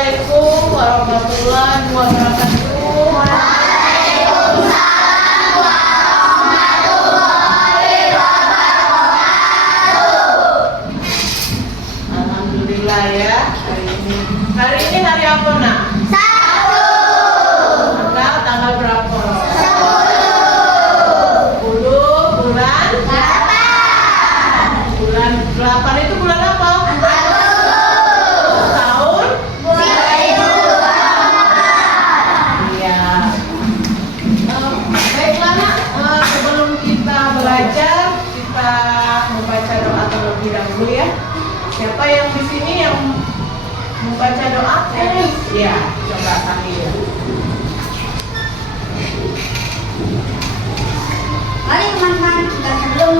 Assalamualaikum warahmatullahi wabarakatuh. Alhamdulillah ya hari ini. Hari ini hari apa nak? Tanggal berapa? 10 bulan 8. Bulan 8 itu bulan apa? Tahun 2024. Iya. Baiklah nak, sebelum kita belajar, kita membaca doa terlebih dahulu ya. Siapa yang di sini yang membaca doa? Ya, coba sambil. Mari teman-teman, kita sebelum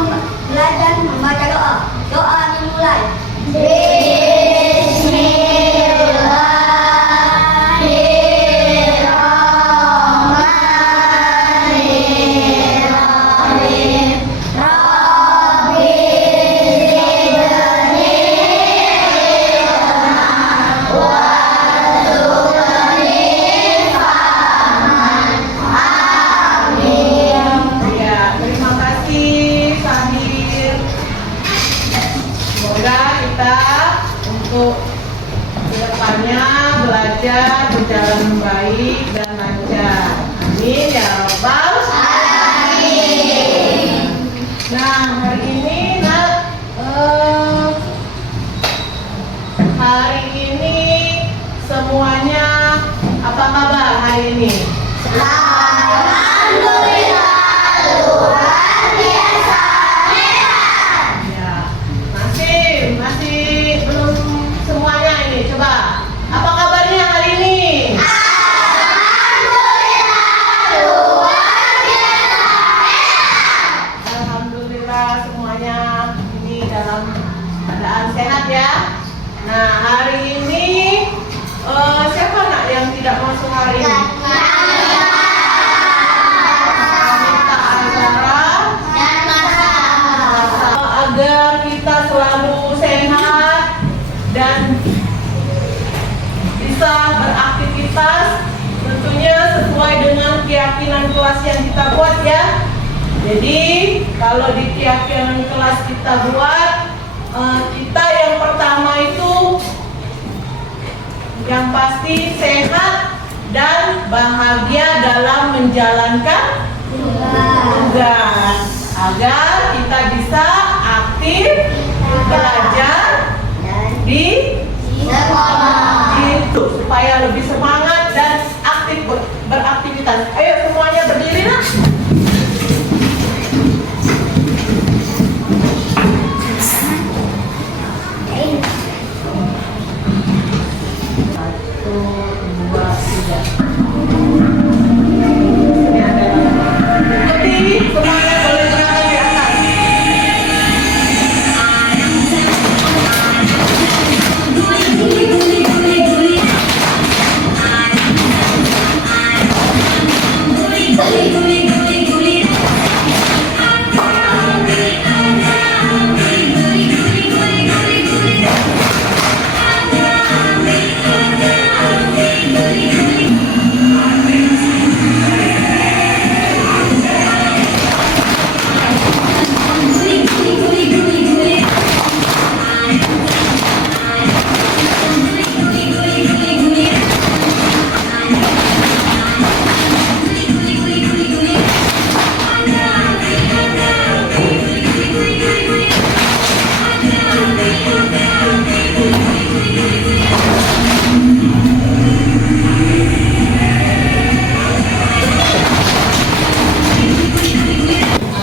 belajar membaca doa. Doa dimulai. Bismillahirrahmanirrahim. Rabbi zidni ilman warzuqni fahman. Amin. Ya, terima kasih Sahir. Semoga kita untuk kedepannya belajar berjalan baik dan lancar. Amin ya Rabbal alamin. Nah, hari ini hari ini semuanya apa kabar hari ini? Alhamdulillah, luar biasa hebat. Ya, masih belum semuanya ini. Coba, apa kabarnya hari ini? Alhamdulillah, luar biasa hebat. Alhamdulillah semuanya ini dalam keadaan sehat ya. Nah, hari ini siapa nak yang tidak masuk hari ini? Minta Azara agar kita selalu sehat dan bisa beraktivitas tentunya sesuai dengan keyakinan kelas yang kita buat ya. Jadi kalau di keyakinan kelas kita buat, kita yang pertama itu yang pasti sehat dan bahagia dalam menjalankan tugas agar kita bisa aktif belajar di itu supaya lebih semangat dan aktif beraktivitas. Ayo semuanya berdiri nak. Satu, dua, tiga. Ini adalah ikuti semuanya boleh berangkat di atas.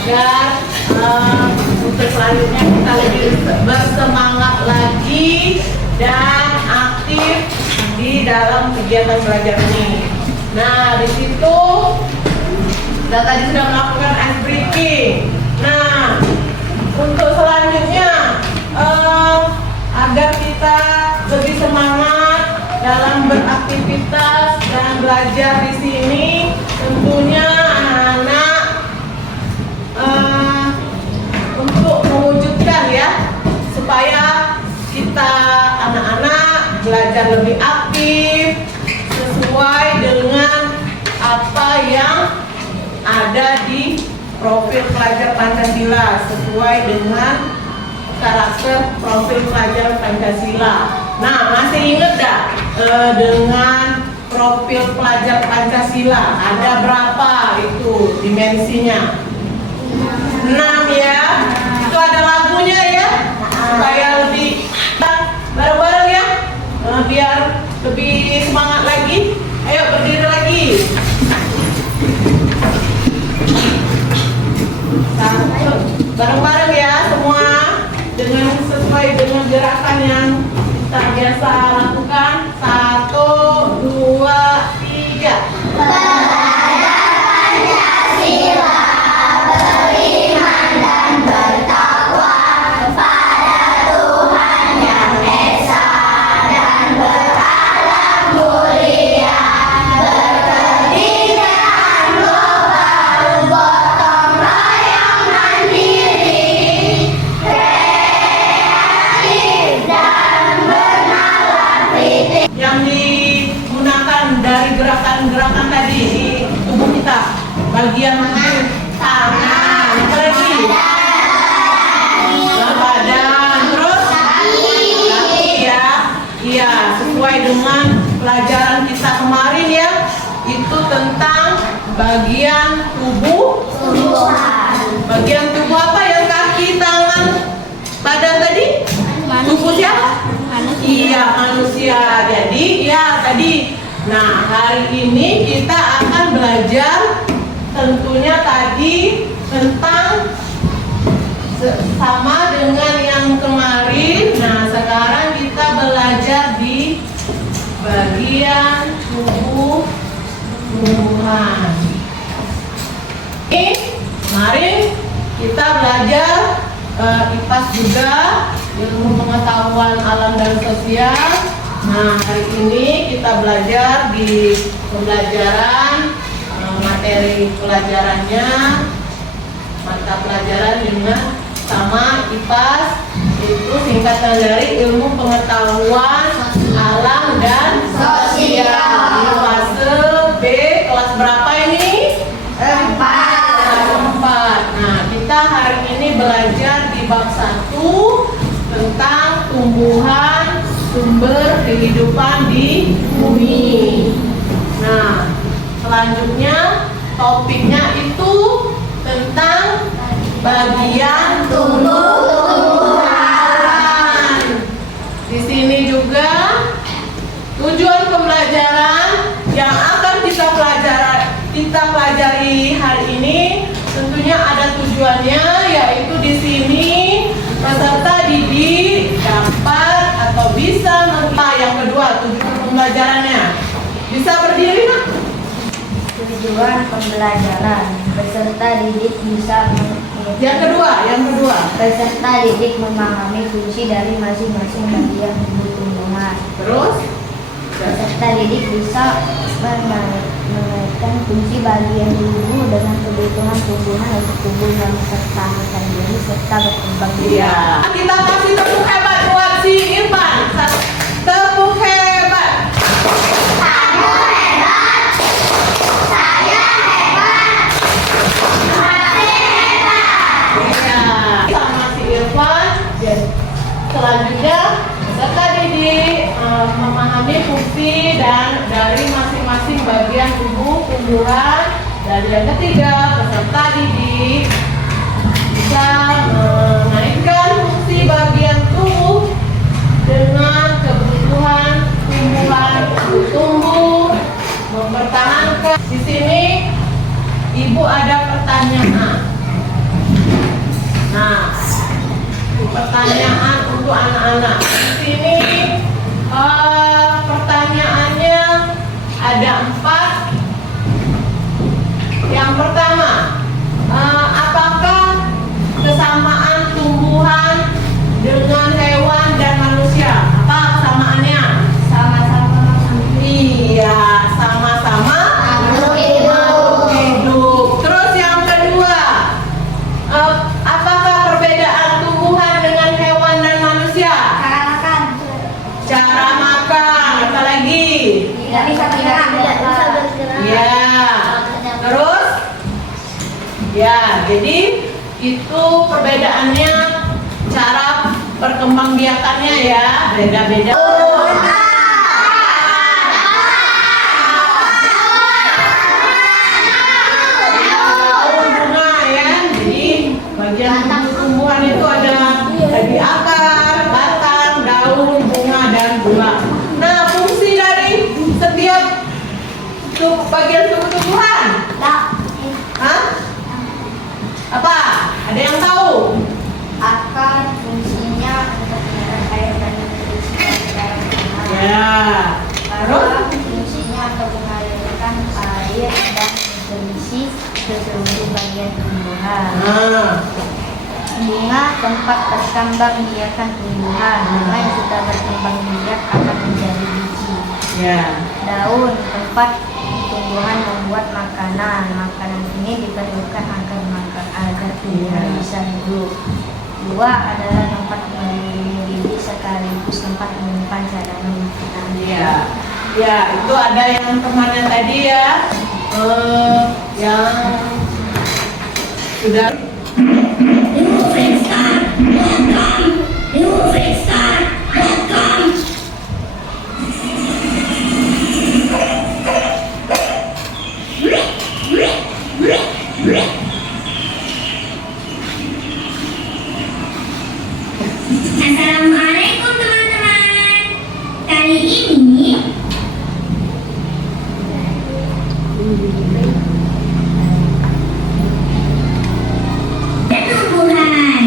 Agar untuk selanjutnya kita lebih bersemangat lagi dan aktif di dalam kegiatan belajar ini. Nah, di situ kita tadi sudah melakukan ice breaking. Nah, untuk selanjutnya agar kita lebih semangat dalam beraktivitas dan belajar di sini, tentunya anak-anak untuk mewujudkan ya supaya kita anak-anak belajar lebih aktif ada di profil pelajar Pancasila sesuai dengan karakter profil pelajar Pancasila. Nah, masih ingat gak dengan profil pelajar Pancasila ada berapa itu dimensinya? 6 ya. Itu ada lagunya ya, supaya lebih bareng-bareng ya, biar lebih semangat lagi. Ayo berdiri lagi. Bareng-bareng ya semua, dengan sesuai dengan gerakan yang kita biasa lakukan. 1, 2, 3. Belajar Pancasila, beriman dan bertakwa kepada Tuhan Yang Esa dan berakhlak mulia, berkebinekaan global, gotong royong mandiri, kreatif dan bernalar kritis. Yang digunakan dari gerakan-gerakan tadi di tubuh kita, bagian tangan, apa lagi? Badan, terus kaki ya. Iya, sesuai dengan pelajaran kita kemarin ya, itu tentang bagian tubuh. Bagian tubuh apa yang kaki, tangan, badan tadi? Tubuh siapa? Iya, manusia. Jadi ya tadi. Nah, hari ini kita akan belajar tentunya tadi tentang sama dengan yang kemarin. Nah, sekarang kita belajar di bagian tumbuhan. Ini kemarin kita belajar IPAS juga, ilmu pengetahuan alam dan sosial. Nah, hari ini kita belajar di pembelajaran materi pelajarannya, mata pelajaran dengan sama IPAS, itu singkatan dari ilmu pengetahuan alam dan sosial. Di fase B, kelas berapa ini? 4. Kelas 4. Nah, kita hari ini belajar di bab 1 tentang tumbuhan sumber kehidupan di bumi. Nah, selanjutnya topiknya itu tentang bagian tumbuhan. Di sini juga tujuan pembelajaran yang akan kita pelajari hari ini tentunya ada tujuannya, yaitu di sini peserta didik dapat atau bisa yang kedua tujuan pembelajarannya. Bisa berdiri nak? Tujuan pembelajaran peserta didik bisa Yang kedua peserta didik memahami fungsi dari masing-masing bagian tubuh tumbuhan. terus Peserta didik bisa mengaitkan fungsi bagian tubuh dengan kebutuhan tumbuhan untuk tumbuh dan mempertahankan diri serta berkembang biak. iya, kita kasih tepuk hebat buat si Irfan. Tepuk hebat. Iya, sama si Irfan. Dan selanjutnya peserta didik memahami fungsi dan dari masing-masing bagian tubuh tumbuhan. Dan yang ketiga, peserta didik bisa menaikkan fungsi bagian tubuh dengan kebutuhan tumbuhan untuk tumbuh, mempertahankan. Di sini Ibu ada pertanyaan. Nah, pertanyaan untuk anak-anak. Di sini pertanyaannya ada 4. Yang pertama, apakah kesamaan tumbuhan dengan hewan dan manusia? Apa kesamaannya? Sama-sama Iya, sama-sama makhluk hidup. Terus yang kedua, apakah perbedaan tumbuhan dengan hewan dan manusia? Cara makan, apa lagi? tidak bisa bergerak. Ya. Terus Ya, jadi itu perbedaannya cara perkembangbiakannya ya, beda-beda. Daun bunga ya, jadi bagian tumbuhan itu ada dari akar, batang, daun, bunga dan bunga. Nah, fungsi dari setiap bagian tumbuh-tumbuhan, hah? Apa? Ada yang tahu? Akar fungsinya untuk menyerap air dan nutrisi dari dalam tanah. Ya. Terus? Batang fungsinya untuk mengalirkan air dan nutrisi ke seluruh bagian tumbuhan. Nah, Bunga tempat berkembang biakan tumbuhan. Bunga yang sudah berkembang biak akan menjadi biji. ya. Daun tempat tumbuhan membuat makanan. Makanan ini diperlukan agar tumbuhan bisa hidup. Buah adalah tempat melindungi biji sekaligus tempat menyimpan cadangan makanan. Iya. Ya, itu ada yang temannya tadi ya. Yang sudah Assalamualaikum teman-teman. Kali ini tumbuhan.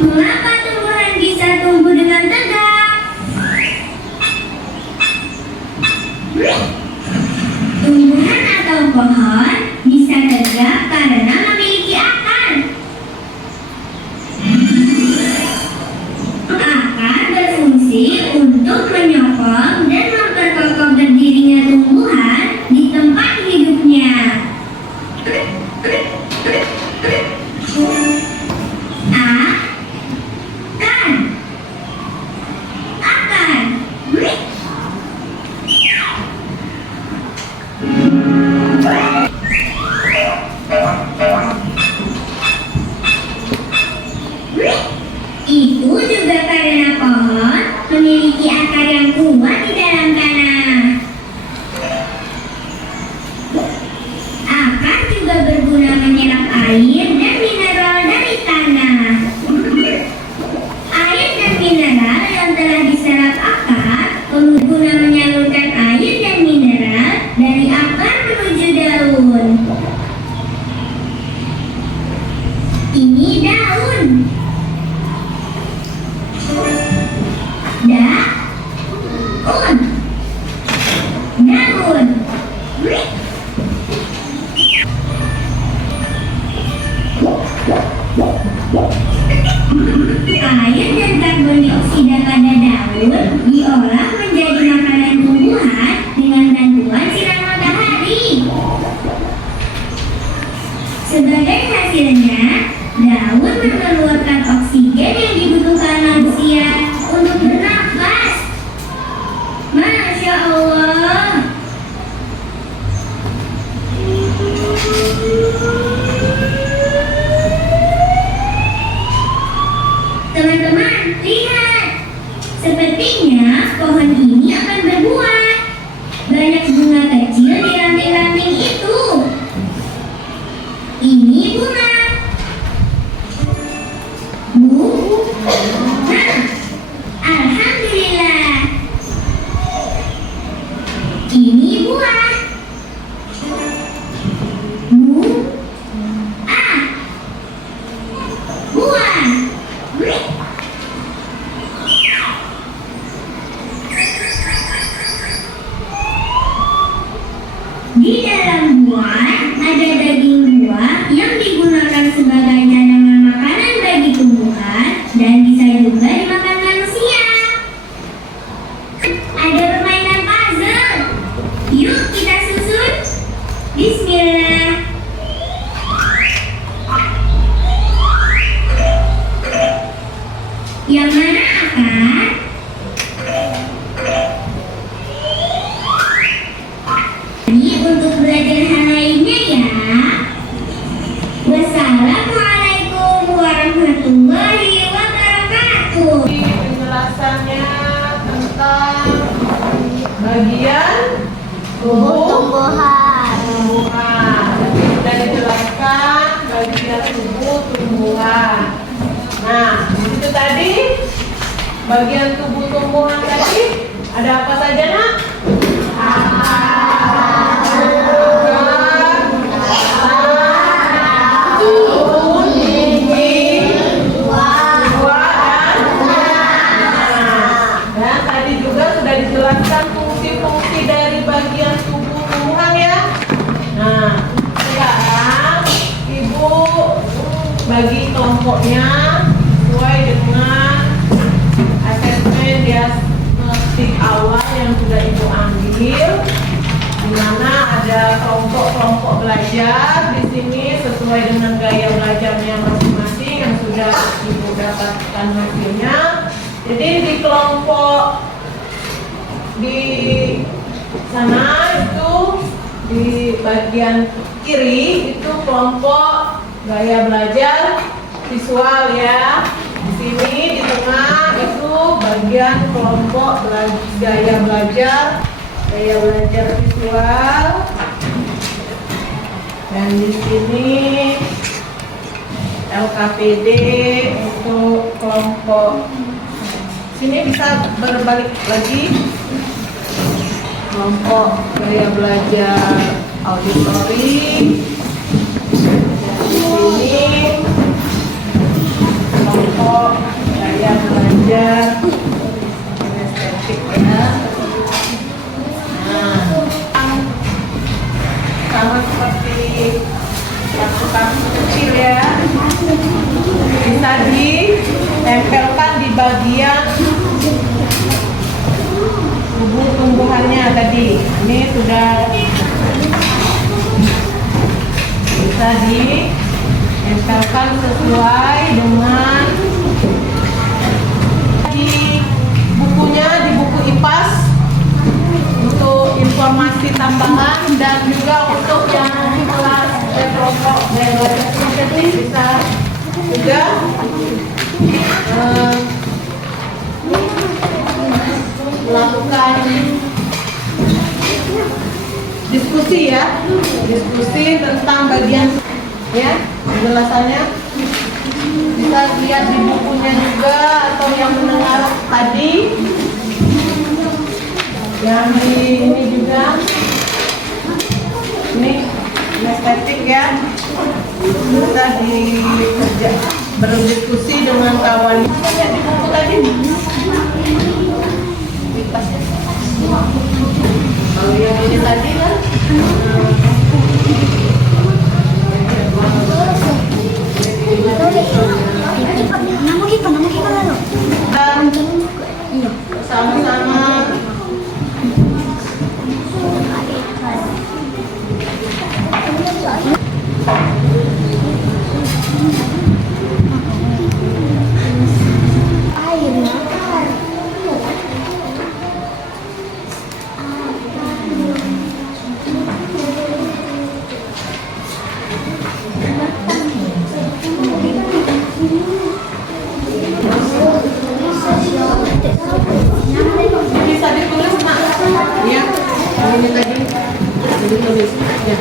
Mengapa tumbuhan bisa tumbuh dengan tegak? Tumbuhan atau pohon bisa tegak karena memiliki akar. Akar berfungsi untuk menyokong dan memperkokoh berdirinya tumbuhan di tempat hidupnya. Akar. Itu juga karena pohon memiliki akar yang kuat di dalam tanah. Akar juga berguna menyerap air dan mineral dari tanah. Air dan mineral yang telah diserap akar berguna menyalurkan air dan mineral dari akar menuju daun. Ini daun. Daun. Air dan karbon dioksida pada daun diolah menjadi makanan tumbuhan dengan bantuan sinar matahari. Sebagai hasilnya, daun mengeluarkan oksigen yang dibutuhkan manusia untuk bernafas. Masya Allah. Teman-teman, lihat. Sepertinya pohon ini akan berbuah. Banyak bunga kecil di ranting-ranting itu. Ini bunga. Nah, alhamdulillah. Ini buah. Buah. Di dalam buah ada daging buah yang digunakan sebagai cadangan makanan bagi tumbuhan dan bisa juga dimakan manusia. Ada permainan puzzle. Yuk kita susun. Bismillah. Yang mana akar? Ini untuk tumbuhan. tumbuhan. Tadi sudah dijelaskan bagian tubuh tumbuhan. Nah, itu tadi bagian tubuh tumbuhan tadi ada apa saja, Nak? Dan tadi juga sudah dijelaskan fungsi-fungsi dari bagian tubuh tumbuhan ya. Nah, sekarang Ibu bagi kelompoknya sesuai dengan asesmen diagnostik awal yang sudah Ibu ambil, di mana ada kelompok-kelompok belajar di sini sesuai dengan gaya belajarnya masing-masing yang sudah Ibu dapatkan hasilnya. Jadi di kelompok di sana itu di bagian kiri itu kelompok gaya belajar visual ya. Di sini di tengah itu bagian kelompok gaya belajar visual. Dan di sini LKPD untuk kelompok sini bisa berbalik lagi, kelompok gaya belajar auditori. Ini kelompok gaya belajar kinestetik ya. Nah, sama seperti kartu kecil ya, bisa ditempelkan di bagian tubuh tumbuhannya tadi. Ini sudah bisa ditempelkan sesuai dengan di bukunya, di buku IPAS untuk informasi tambahan, dan juga untuk yang kelas kelompok belajar kinestetik bisa juga melakukan diskusi ya, diskusi tentang bagian ya penjelasannya bisa lihat di bukunya juga, atau yang mendengar tadi yang di ini juga ini estetik ya, bisa dikerja berdiskusi dengan kawan. Lihat di buku tadi. Kalau yang ini tadi kan sama-sama bisa ditulis, Nak. Ya, ini tadi ditulis. Ya.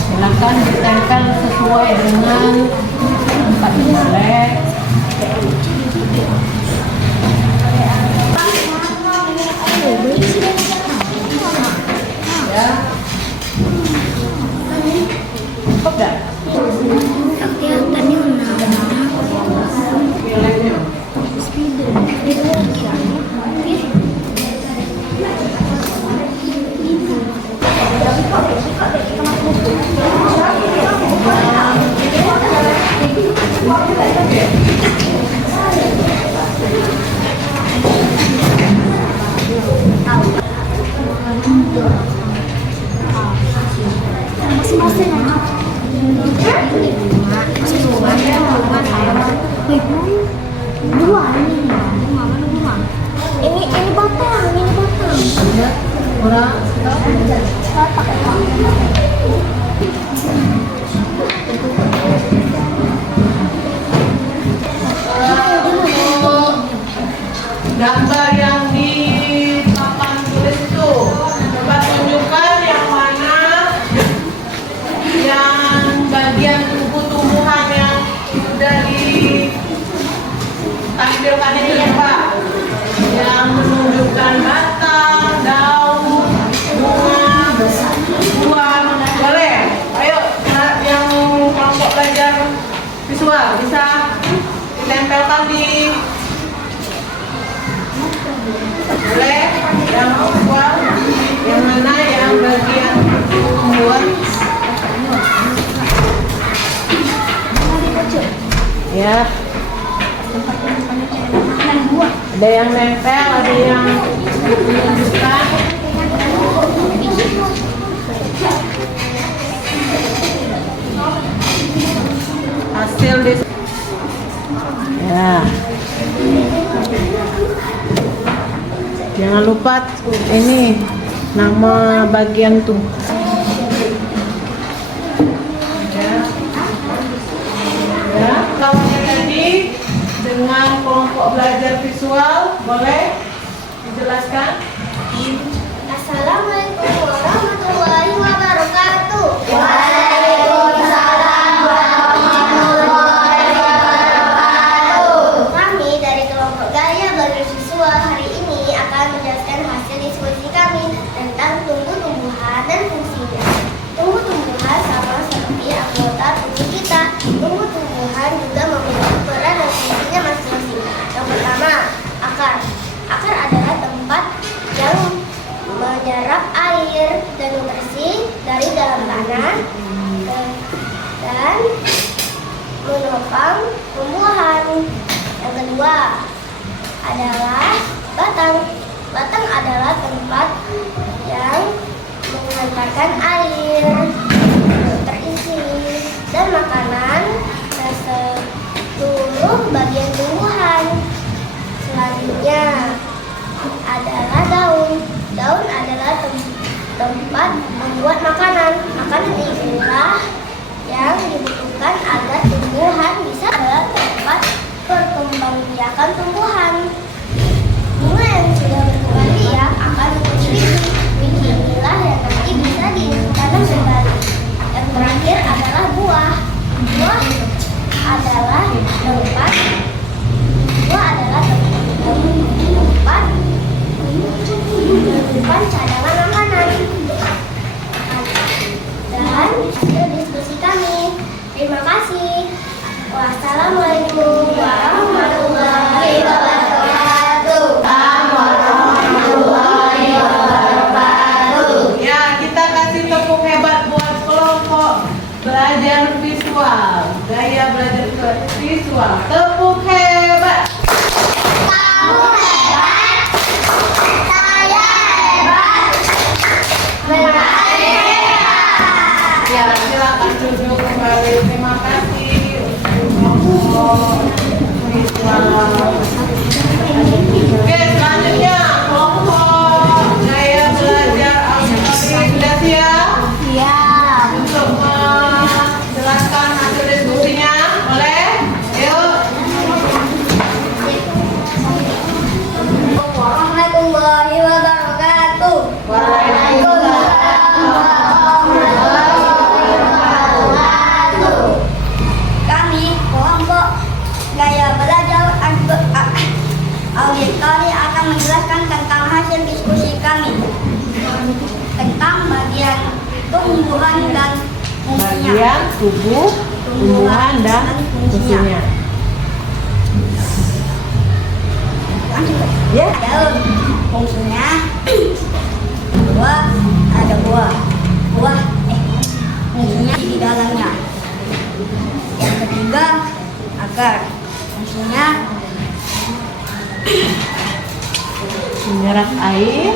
Silakan ditempel sesuai dengan tempat boleh. Ya. Cukup dah? Pilihnya. Ini batang. Orang gambar yang di menyebutkan batang, daun, bunga, buah. Boleh? Ayo, yang kelompok belajar visual bisa ditempelkan di. Boleh? Yang visual, yang mana yang bagian membuat? Ya. Ada yang nempel, ada yang menunjukkan. Hasil des. Ya. Jangan lupa ini nama bagian tuh. Ya, kawannya tadi dengan kelompok belajar visual, boleh dijelaskan? Assalamualaikum warahmatullahi wabarakatuh. Kami dari kelompok Gaya Belajar Visual hari ini akan menjelaskan hasil diskusi kami tentang tumbuh-tumbuhan dan fungsinya. Tumbuh-tumbuhan sama seperti anggota tubuh kita. Tumbuh-tumbuhan juga memiliki peran dan fungsinya masing-masing. Yang pertama, akar. Akar adalah tempat yang menyerap air dan nutrisi dari dalam tanah dan menopang tumbuhan. Yang kedua adalah batang. Batang adalah tempat yang mengantarkan air, terisi, dan makanan ke seluruh bagian tumbuhan. Selanjutnya adalah daun. Daun adalah tempat membuat makanan. Makanan inilah yang dibutuhkan agar tumbuhan bisa adalah tempat perkembangbiakan tumbuhan. Bunga yang sudah berkembang biak akan menjadi biji. Biji inilah yang nanti bisa ditanam kembali. Yang terakhir adalah buah. Buah adalah tempat cadangan makanan. Dan hasil diskusi kami. Terima kasih. Wassalamualaikum warahmatullahi wabarakatuh. Ya, kita kasih tepuk hebat buat kelompok belajar visual. Gaya belajar visual. Tepuk hebat. Ya, silakan duduk kembali. Terima kasih untuk kelompok visual. Oke, selanjutnya kelompok gaya belajar auditory. Sudah siap? Iya. Untuk menjelaskan hasil diskusinya, boleh? Yuk. Warahmatullahi wabarakatuh. Kami kelompok gaya belajar auditori akan menjelaskan tentang hasil diskusi kami tentang bagian tumbuhan dan fungsinya. Bagian tubuh, tumbuhan dan fungsinya. Ya. Daun fungsinya buah, ada buah fungsinya di dalamnya. Yang ketiga akar fungsinya Menyerap air.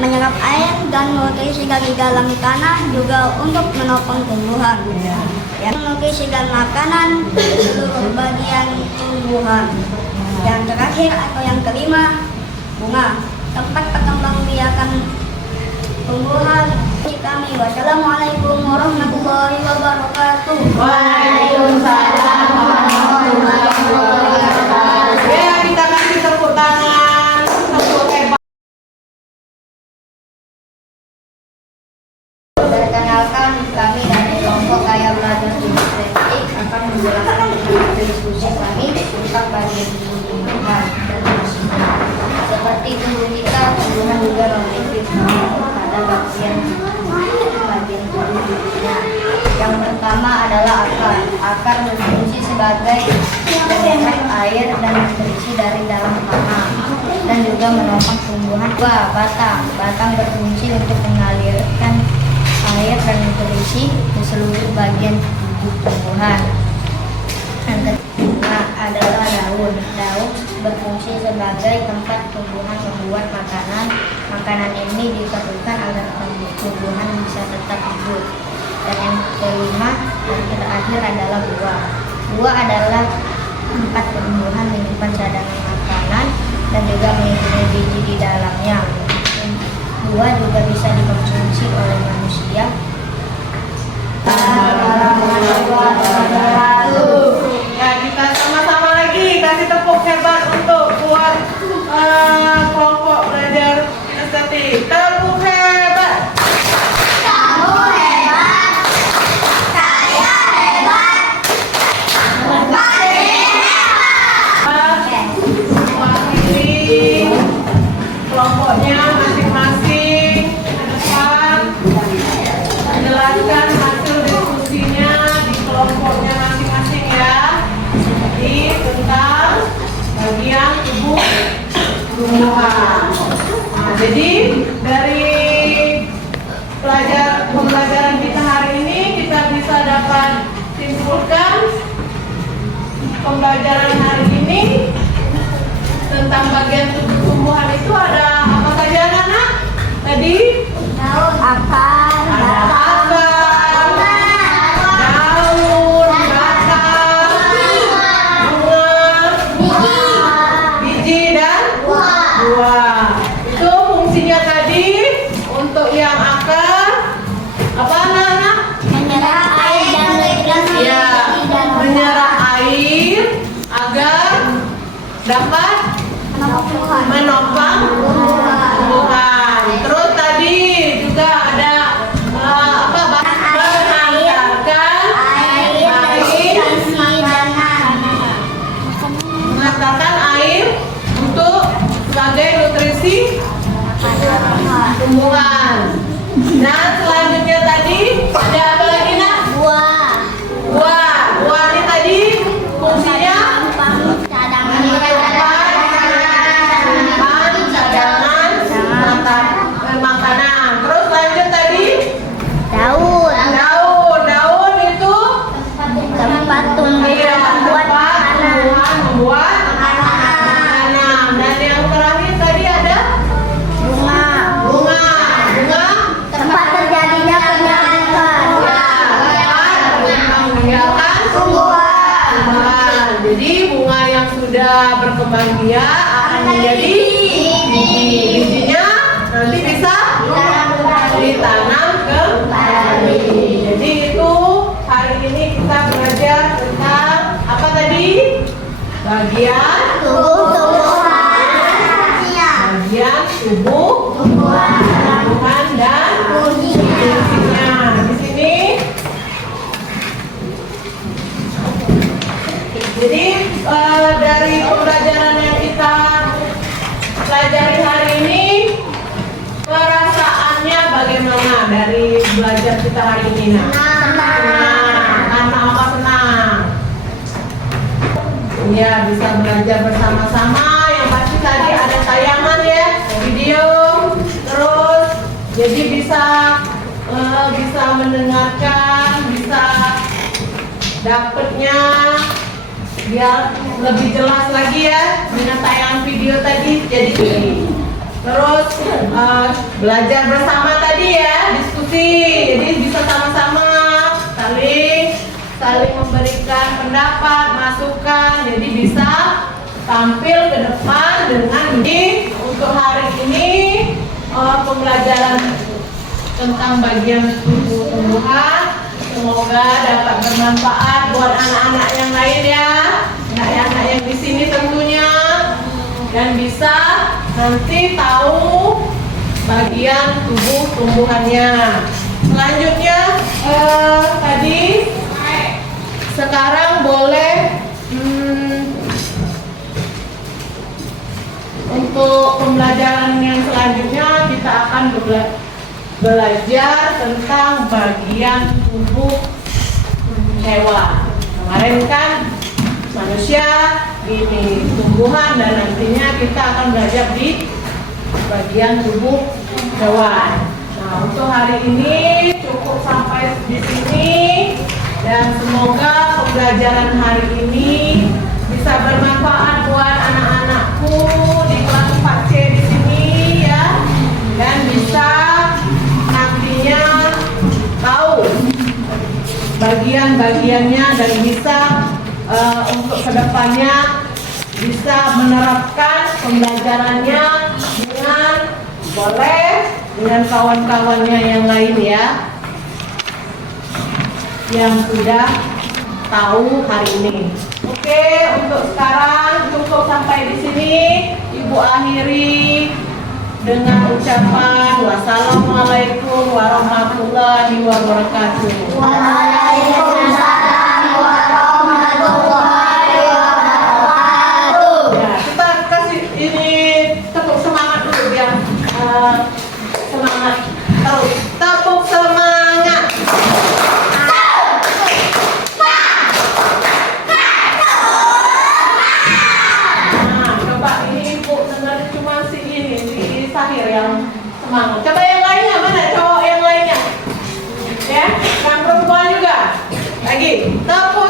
menyerap air dan nutrisi dari dalam tanah, juga untuk menopang tumbuhan. Yang nutrisi dan makanan seluruh bagian tumbuhan. Yang terakhir atau yang kelima, bunga, tempat perkembangbiakan tumbuhan. Kami wassalamualaikum warahmatullahi wabarakatuh. Waalaikumsalam warahmatullahi wabarakatuh. Ya, kita kasih tepuk tangan. Tepuk hebat. Perkenalkan, kami dari kelompok Gaya Belajar Estetik akan menjelaskan tentang diskusi kami tentang bagian tumbuhan dan fungsinya. Seperti tubuh kita Akar berfungsi sebagai penyerap air dan nutrisi dari dalam tanah dan juga menopang tumbuhan. 2. Batang berfungsi untuk mengalirkan air dan nutrisi ke seluruh bagian tubuh tumbuhan. Yang ketiga adalah daun. Daun berfungsi sebagai tempat tumbuhan membuat makanan. Makanan ini diperlukan agar tumbuhan bisa tetap hidup. Dan yang kelima dan terakhir adalah buah. Buah adalah tempat tumbuhan menyimpan cadangan makanan dan juga memiliki biji di dalamnya. Buah juga bisa dikonsumsi oleh manusia. Ya, kita sama-sama lagi kasih tepuk hebat untuk buat kelompok belajar estetik. Tepuk hebat. Mewakili kelompoknya masing-masing ke depan menjelaskan hasil diskusinya di kelompoknya masing-masing ya. Jadi tentang bagian tubuh tumbuhan. Nah, jadi dari pembelajaran kita hari ini kita bisa dapat simpulkan pembelajaran hari ini tentang bagian tubuh tumbuhan itu ada apa saja anak-anak? Tadi Daun, akar, ada akar, daun, batang, bunga, biji dan buah. Itu fungsinya tadi. Untuk yang akar apa anak-anak? menyerap air dan nutrisi Ya, menyerap air agar dapat menopang tumbuhan. Terus tadi juga ada mengantarkan air untuk sebagai nutrisi tumbuhan. Dan selanjutnya tadi ada apa lagi nak? Buah. Buah ini tadi fungsinya cadangan makanan. Terus lanjut tadi daun itu tempat iya, membuat tempat tumbuhan membuat makanan. Dan yang terakhir tadi ada bunga tempat terjadinya penyakit. meninggalkan tumbuhan. Jadi bunga yang sudah berkembang biak akan menjadi bijinya nanti bisa ditanam kembali. Jadi itu hari ini kita belajar tentang apa tadi? Bagian tubuh tumbuhan dan fungsinya. Di sini jadi dari pembelajaran yang kita pelajari hari ini, perasaannya bagaimana dari belajar kita hari ini? Karena apa senang? Ya, bisa belajar bersama-sama. Yang pasti tadi ada tayangan ya, video. Terus jadi bisa mendengarkan, bisa dapetnya biar lebih jelas lagi ya dengan tayangan video tadi. Jadi terus belajar bersama tadi ya, diskusi. Jadi bisa sama-sama saling memberikan pendapat, masukan. Jadi bisa tampil ke depan dengan ini. Untuk hari ini pembelajaran tentang bagian tubuh tumbuhan semoga dapat bermanfaat buat anak-anak yang lain ya, anak-anak yang di sini tentunya, dan bisa nanti tahu bagian tubuh tumbuhannya. Selanjutnya tadi sekarang boleh untuk pembelajaran yang selanjutnya kita akan belajar tentang bagian tubuh hewan. Kemarin kan manusia, ini tumbuhan, dan nantinya kita akan belajar di bagian tubuh hewan. Nah, untuk hari ini cukup sampai di sini, dan semoga pembelajaran hari ini bisa bermanfaat buat anak-anakku di kelas 4C di sini ya, dan bisa nantinya tahu bagian-bagiannya dan bisa untuk kedepannya bisa menerapkan pembelajarannya dengan kawan-kawannya yang lain ya, yang sudah tahu hari ini. Oke, untuk sekarang cukup sampai di sini. Ibu akhiri dengan ucapan wassalamualaikum warahmatullahi wabarakatuh. Waalaikumsalam warahmatullahi wabarakatuh. Ya, kita kasih ini tepuk semangat dulu biar semangat terus. Tepuk semangat. Nah, coba ini ibu dengar cuma si Sahir yang semangat. Coba yang lainnya mana? Cowok yang lainnya. Ya, yang perempuan juga. Lagi. Tepuk